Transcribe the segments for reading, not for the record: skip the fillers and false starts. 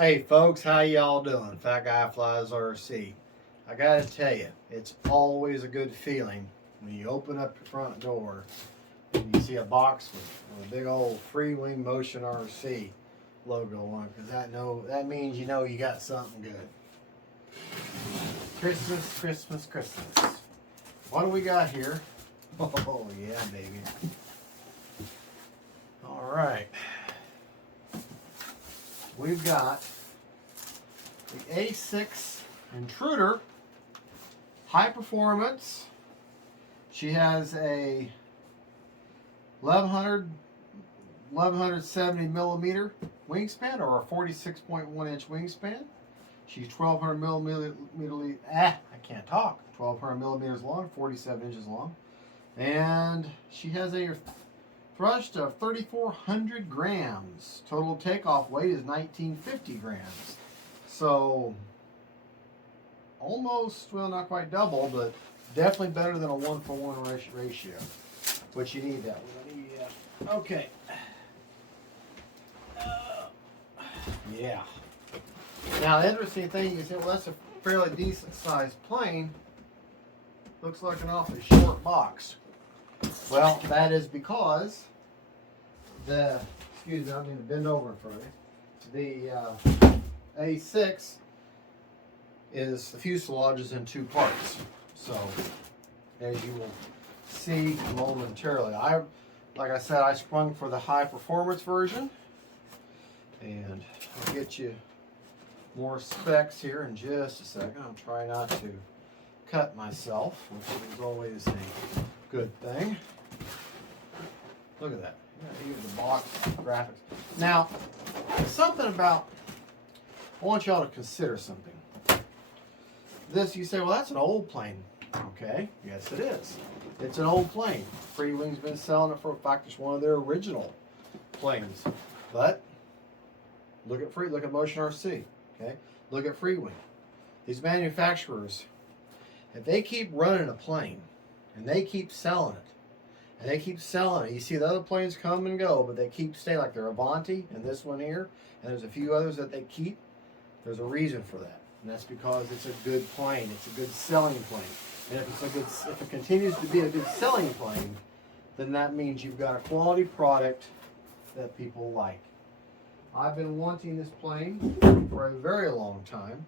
Hey folks, how y'all doing? Fat Guy Flies RC. I gotta tell you, it's always a good feeling when you open up your front door and you see a box with a big old Freewing Motion RC logo on it, because that means you know you got something good. Christmas, Christmas, Christmas. What do we got here? Oh yeah, baby. All right. We've got the A-6 Intruder, high performance. She has a 1170 millimeter wingspan, or a 46.1 inch wingspan. She's 1200 millimeter. I can't talk. 1200 millimeters long, 47 inches long, and she has a thrust of 3,400 grams. Total takeoff weight is 1950 grams. So almost, well, not quite double, but definitely better than a 1-for-1 ratio, which you need that one. Okay. Yeah. Now the interesting thing, you say, well, that's a fairly decent sized plane. Looks like an awfully short box. Well, that is because excuse me, I need to bend over in front of you. The A-6 is, the fuselage is in two parts. So, as you will see momentarily, like I said, I sprung for the high performance version, and I'll get you more specs here in just a second. I'm trying not to cut myself, which is always a good thing. Look at that. Even the box graphics. Now, something about, I want y'all to consider something. This, you say, well, that's an old plane. Okay, yes it is. It's an old plane. Freewing's been selling it for, in fact, it's one of their original planes. But look at Motion RC. Okay, look at Freewing. These manufacturers, if they keep running a plane and they keep selling it, and they keep selling it. You see the other planes come and go, but they keep staying, like their Avanti and this one here, and there's a few others that they keep. There's a reason for that, and that's because it's a good plane. It's a good selling plane, and if it continues to be a good selling plane, then that means you've got a quality product that people like. I've been wanting this plane for a very long time,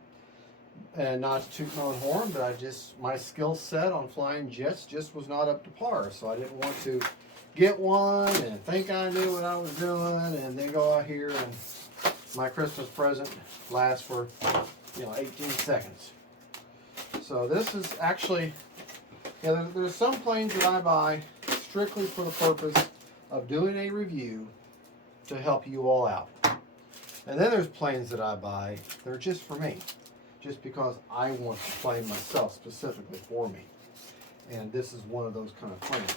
and not to toot my own horn, but my skill set on flying jets just was not up to par. So I didn't want to get one and think I knew what I was doing, and then go out here and my Christmas present lasts for 18 seconds. So this is actually, there's some planes that I buy strictly for the purpose of doing a review to help you all out. And then there's planes that I buy, they're just for me. Just because I want to play myself specifically for me. And this is one of those kind of planes.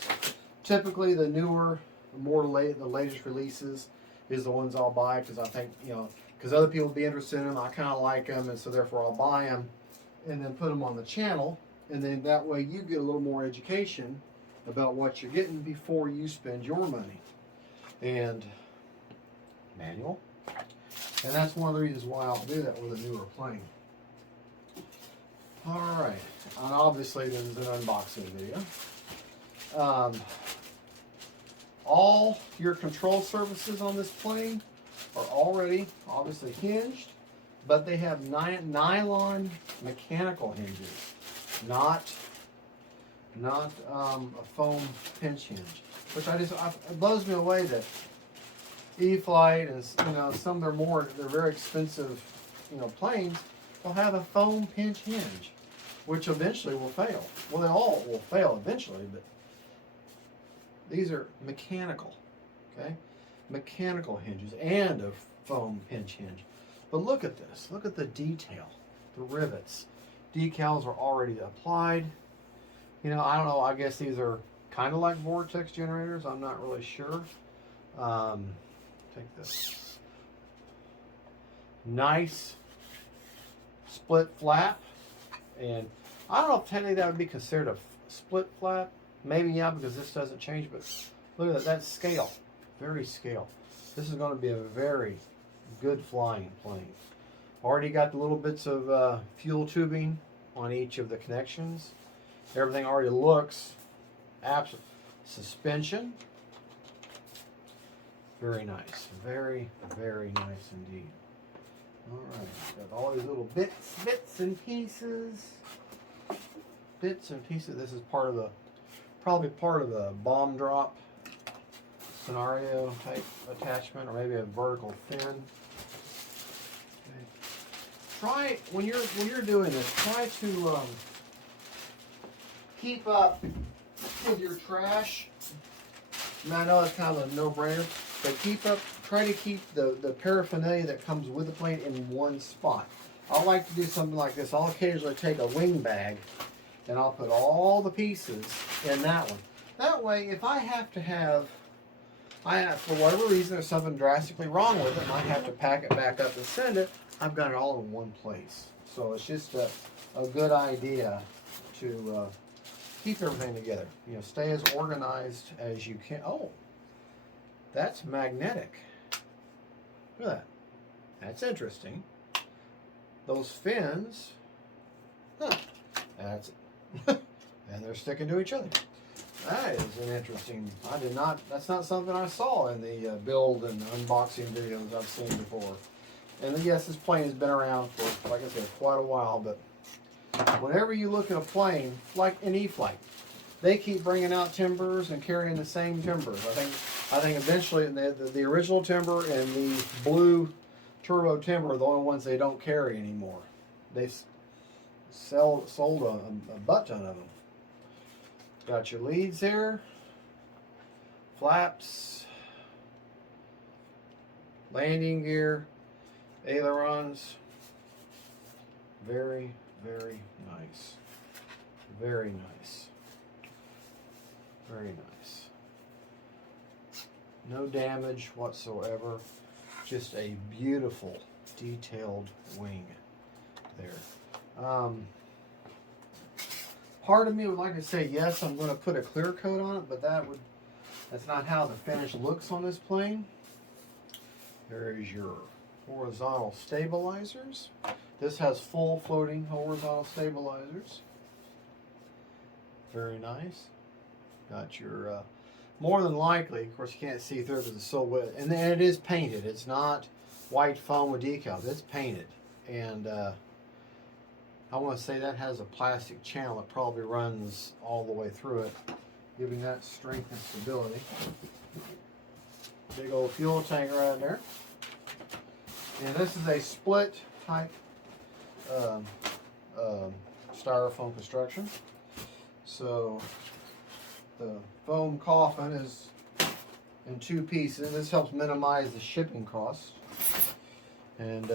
Typically the newer, the latest releases is the ones I'll buy, because I think, because other people will be interested in them, I kind of like them, and so therefore I'll buy them and then put them on the channel, and then that way you get a little more education about what you're getting before you spend your money. And manual. And that's one of the reasons why I'll do that with a newer plane. Alright, and obviously this is an unboxing video. All your control surfaces on this plane are already obviously hinged, but they have nylon mechanical hinges, not a foam pinch hinge. Which it blows me away that e-flite and some of they're very expensive planes will have a foam pinch hinge, which eventually will fail. Well, they all will fail eventually, but these are mechanical, okay? Mechanical hinges and a foam pinch hinge. But look at this. Look at the detail. The rivets. Decals are already applied. I don't know. I guess these are kind of like vortex generators. I'm not really sure. Take this. Nice split flap, and I don't know if technically that would be considered a split flap. Maybe, yeah, because this doesn't change, but look at that. That's scale. Very scale. This is going to be a very good flying plane. Already got the little bits of fuel tubing on each of the connections. Everything already looks absolute. Suspension, very nice, very, very nice indeed. All right, got all these little bits and pieces. This is part of the, probably part of the bomb drop scenario type attachment, or maybe a vertical fin. Okay. Try when you're doing this, try to keep up with your trash. I know it's kind of a no-brainer, but try to keep the paraphernalia that comes with the plane in one spot. I like to do something like this. I'll occasionally take a wing bag and I'll put all the pieces in that one. That way, if I have to have, for whatever reason, there's something drastically wrong with it, and I have to pack it back up and send it, I've got it all in one place. So it's just a good idea to keep everything together. You know, stay as organized as you can. Oh, that's magnetic. Look at that. That's interesting. Those fins, that's and they're sticking to each other. That is an interesting. That's not something I saw in the build and unboxing videos I've seen before. And yes, this plane has been around for, like I said, quite a while. But whenever you look at a plane like an e-flite, they keep bringing out timbers and carrying the same timbers. I think eventually the original timber and the blue turbo timber are the only ones they don't carry anymore. They've sold a butt ton of them. Got your leads there, flaps, landing gear, ailerons. Very, very nice. Very nice. Very nice. No damage whatsoever. Just a beautiful, detailed wing there. Part of me would like to say, yes, I'm going to put a clear coat on it, but that's not how the finish looks on this plane. There is your horizontal stabilizers. This has full floating horizontal stabilizers. Very nice. Got your, more than likely, of course you can't see through because it's so wet, and then it is painted. It's not white foam with decals. It's painted. And I want to say that has a plastic channel that probably runs all the way through it, giving that strength and stability. Big old fuel tank right there. And this is a split type styrofoam construction. So the foam coffin is in two pieces. This helps minimize the shipping costs. And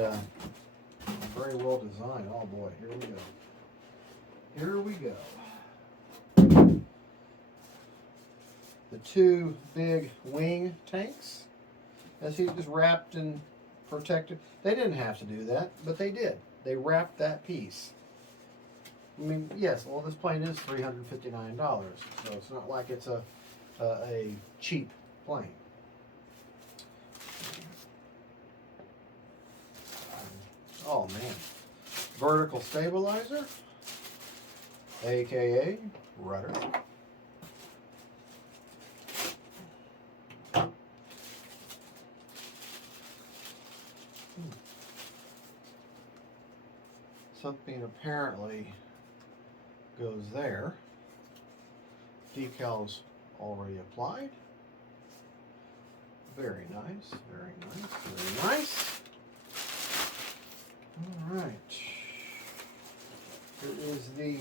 very well designed. Oh boy, here we go. Here we go. The two big wing tanks. As he just wrapped and protected. They didn't have to do that, but they did. They wrapped that piece. I mean, yes, well, this plane is $359, so it's not like it's a cheap plane. Oh man, vertical stabilizer, aka rudder. Something apparently goes there. Decals already applied. Very nice, very nice, very nice. All right. Here is the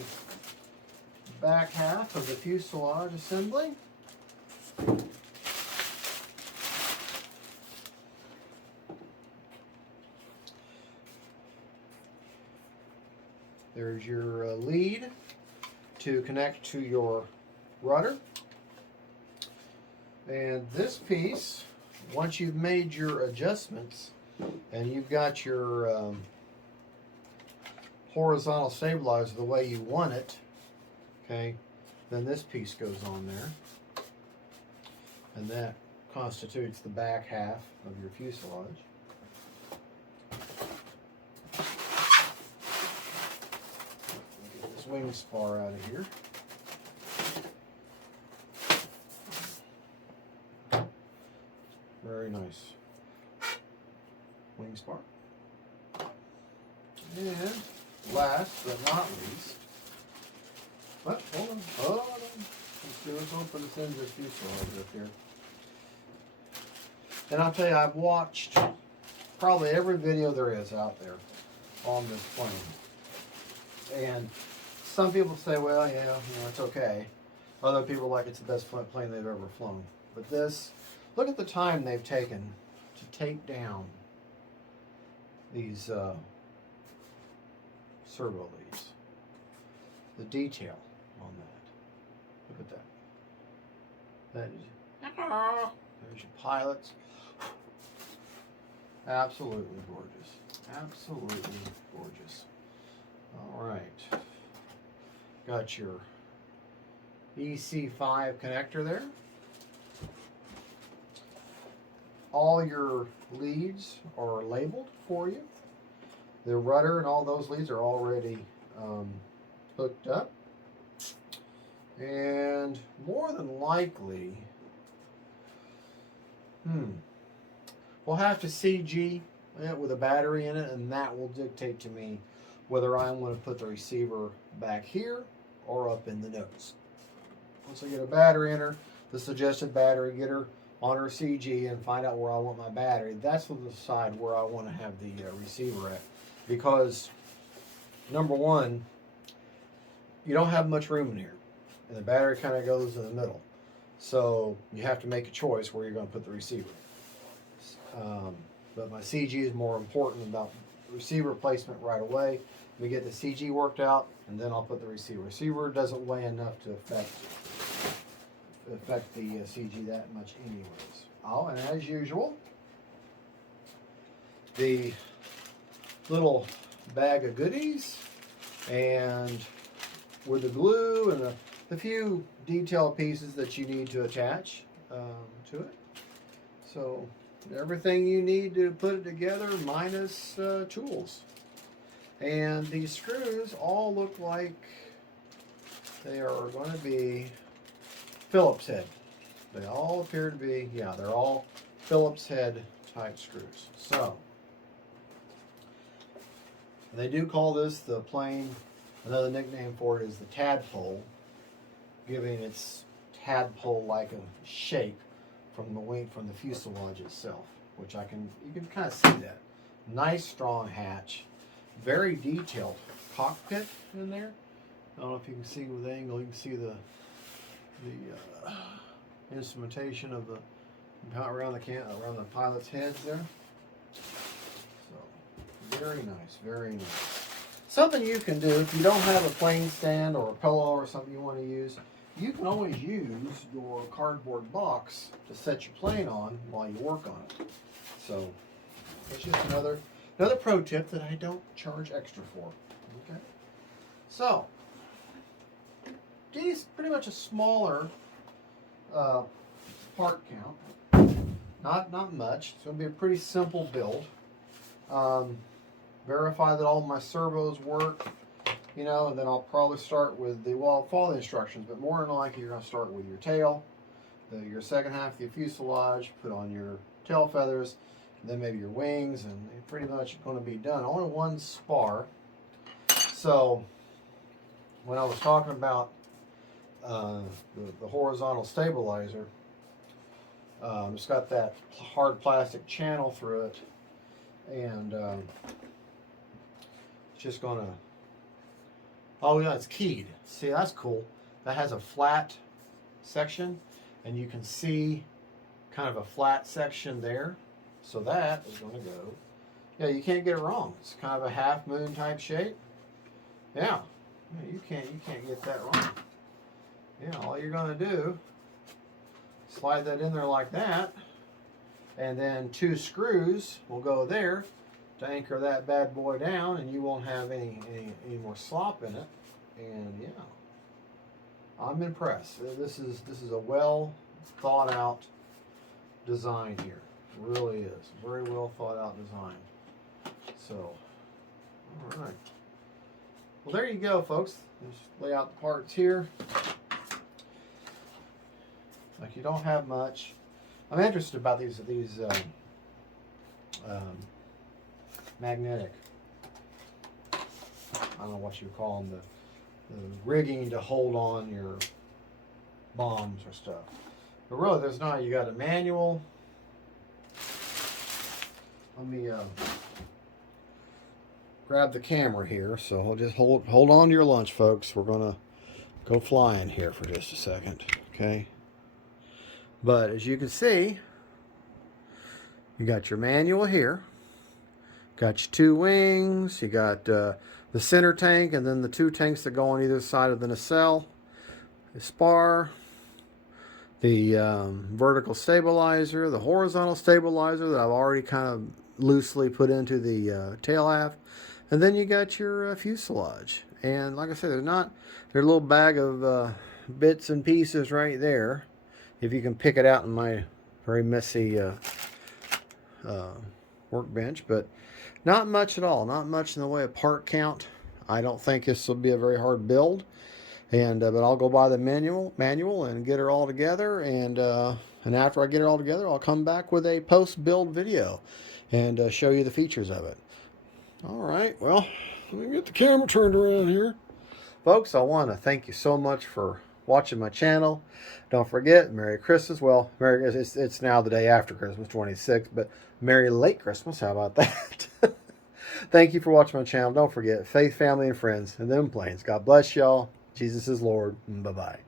back half of the fuselage assembly. There's your lead to connect to your rudder. And this piece, once you've made your adjustments and you've got your horizontal stabilizer the way you want it, okay, then this piece goes on there. And that constitutes the back half of your fuselage. wing spar out of here. Very nice wing spar. And last but not least, what? Hold on. Let's open this end of this fuselage up here. And I'll tell you, I've watched probably every video there is out there on this plane. And some people say, well, yeah, it's okay. Other people are like it's the best plane they've ever flown. But this, look at the time they've taken to take down these servo leads. The detail on that. Look at that. There's your pilots. Absolutely gorgeous. Absolutely gorgeous. All right. Got your EC5 connector there. All your leads are labeled for you. The rudder and all those leads are already hooked up. And more than likely, we'll have to CG it with a battery in it, and that will dictate to me whether I'm going to put the receiver back here or up in the nose. Once I get a battery in her, the suggested battery, get her on her CG and find out where I want my battery. That's what will decide where I want to have the receiver at. Because, number one, you don't have much room in here. And the battery kind of goes in the middle. So you have to make a choice where you're going to put the receiver. But my CG is more important about receiver placement right away. We get the CG worked out, and then I'll put the receiver. Receiver doesn't weigh enough to affect the CG that much anyways. Oh, and as usual, the little bag of goodies, and with the glue and the few detail pieces that you need to attach to it. So everything you need to put it together minus tools. And these screws all look like they are going to be Phillips head. They all appear to be, yeah, they're all Phillips head type screws. So they do call this the plane, another nickname for it is the tadpole, giving its tadpole-like a shape from the wing, from the fuselage itself, which you can kind of see that. Nice strong hatch, very detailed cockpit in there. I don't know if you can see with the angle, you can see the instrumentation of the around the pilot's heads there. So very nice, very nice. Something you can do if you don't have a plane stand or a pillow or something you want to use, you can always use your cardboard box to set your plane on while you work on it. So it's just another pro tip that I don't charge extra for. Okay. So these pretty much a smaller part count. Not much. It's going to be a pretty simple build. Verify that all my servos work, and then I'll probably start with I'll follow the instructions, but more than likely you're going to start with your tail, your second half of your fuselage, put on your tail feathers, and then maybe your wings, and pretty much going to be done. Only one spar. So when I was talking about the horizontal stabilizer, it's got that hard plastic channel through it, and just gonna, oh yeah, it's keyed. See, that's cool. That has a flat section, and you can see kind of a flat section there. So that is going to go, yeah, you can't get it wrong. It's kind of a half moon type shape. Yeah, you can't get that wrong. Yeah, all you're going to do, slide that in there like that, and then 2 screws will go there to anchor that bad boy down, and you won't have any more slop in it. And yeah, I'm impressed. This is a well thought out design here. It really is very well thought out design. So, all right. Well, there you go, folks. Just lay out the parts here. Like, you don't have much. I'm interested about these magnetic, I don't know what you call them, the rigging to hold on your bombs or stuff. But really, there's not. You got a manual. Let me grab the camera here. So I'll just hold on to your lunch, folks. We're gonna go flying here for just a second, okay? But as you can see, you got your manual here. Got your 2 wings. You got the center tank, and then the 2 tanks that go on either side of the nacelle. The spar, the vertical stabilizer, the horizontal stabilizer that I've already kind of loosely put into the tail aft, and then you got your fuselage. And like I said, there's a little bag of bits and pieces right there. If you can pick it out in my very messy workbench, but not much at all. Not much in the way of part count. I don't think this will be a very hard build. And but I'll go buy the manual and get her all together, and after I get it all together, I'll come back with a post-build video and show you the features of it. All right, well, let me get the camera turned around here. Folks, I want to thank you so much for watching my channel. Don't forget, Merry Christmas. Well, it's now the day after Christmas, 26th, but Merry late Christmas. How about that? Thank you for watching my channel. Don't forget, faith, family, and friends, and them planes. God bless y'all. Jesus is Lord. Bye-bye.